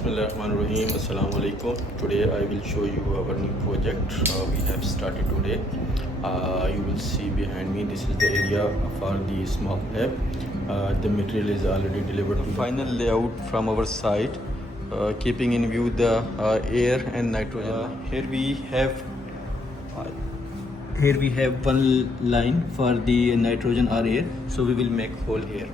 Bismillahirrahmanirrahim. Assalamu alaikum. Today I will show you our new project we have started today. You will see behind me, this is the area for the small lab. The material is already delivered. The final layout from our side, keeping in view the air and nitrogen. Here we have one line for the nitrogen or air, so we will make hole here.